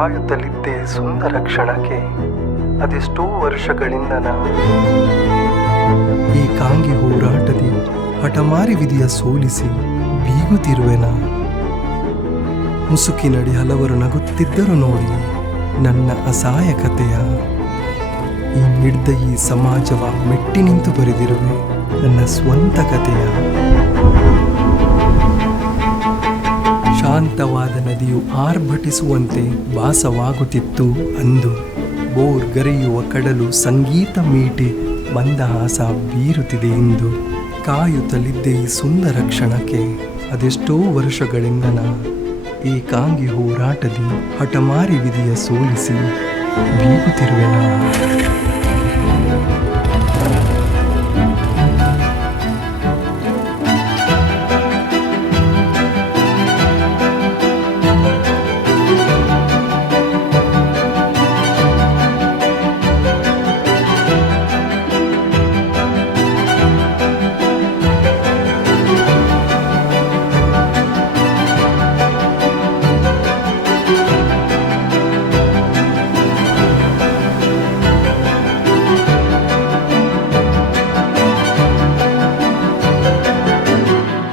ಕಾಯುತ್ತಲಿದ್ದೆ ಸುಂದರ ಕ್ಷಣಕ್ಕೆ ಅದೆಷ್ಟೋ ವರ್ಷಗಳಿಂದ ಈ ಕಾಂಗಿ ಹೋರಾಟದಿ ಹಠಮಾರಿ ವಿಧಿಯ ಸೋಲಿಸಿ ಬೀಗುತ್ತಿರುವೆನ. ಮುಸುಕಿನಡಿ ಹಲವರು ನಗುತ್ತಿದ್ದರು ನೋಡಿ ನನ್ನ ಅಸಹಾಯಕತೆಯ. ಈ ನಿರ್ದಯಿ ಸಮಾಜವ ಮೆಟ್ಟಿ ನಿಂತು ಬರೆದಿರುವೆ ನನ್ನ ಸ್ವಂತ ಕಥೆಯ. ಶಾಂತವಾದ ನದಿಯು ಆರ್ಭಟಿಸುವಂತೆ ಭಾಸವಾಗುತ್ತಿತ್ತು ಅಂದು. ಬೋರ್ ಗರೆಯುವ ಕಡಲು ಸಂಗೀತ ಮೀಟಿ ಮಂದಹಾಸ ಬೀರುತ್ತಿದೆ ಇಂದು. ಕಾಯುತ್ತಲಿದ್ದೆ ಈ ಸುಂದರ ಕ್ಷಣಕ್ಕೆ ಅದೆಷ್ಟೋ ವರ್ಷಗಳಿಂದ ಈ ಕಾಂಗಿ ಹೋರಾಟದಿ ಹಠಮಾರಿ ವಿಧಿಯ ಸೋಲಿಸಿ ಬೀಗುತ್ತಿರುವೆನ.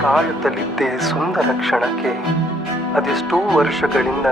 ಕಾಯುತ್ತಲಿದ್ದೆ ಸುಂದರ ಕ್ಷಣಕ್ಕೆ ಅದೆಷ್ಟೋ ವರ್ಷಗಳಿಂದ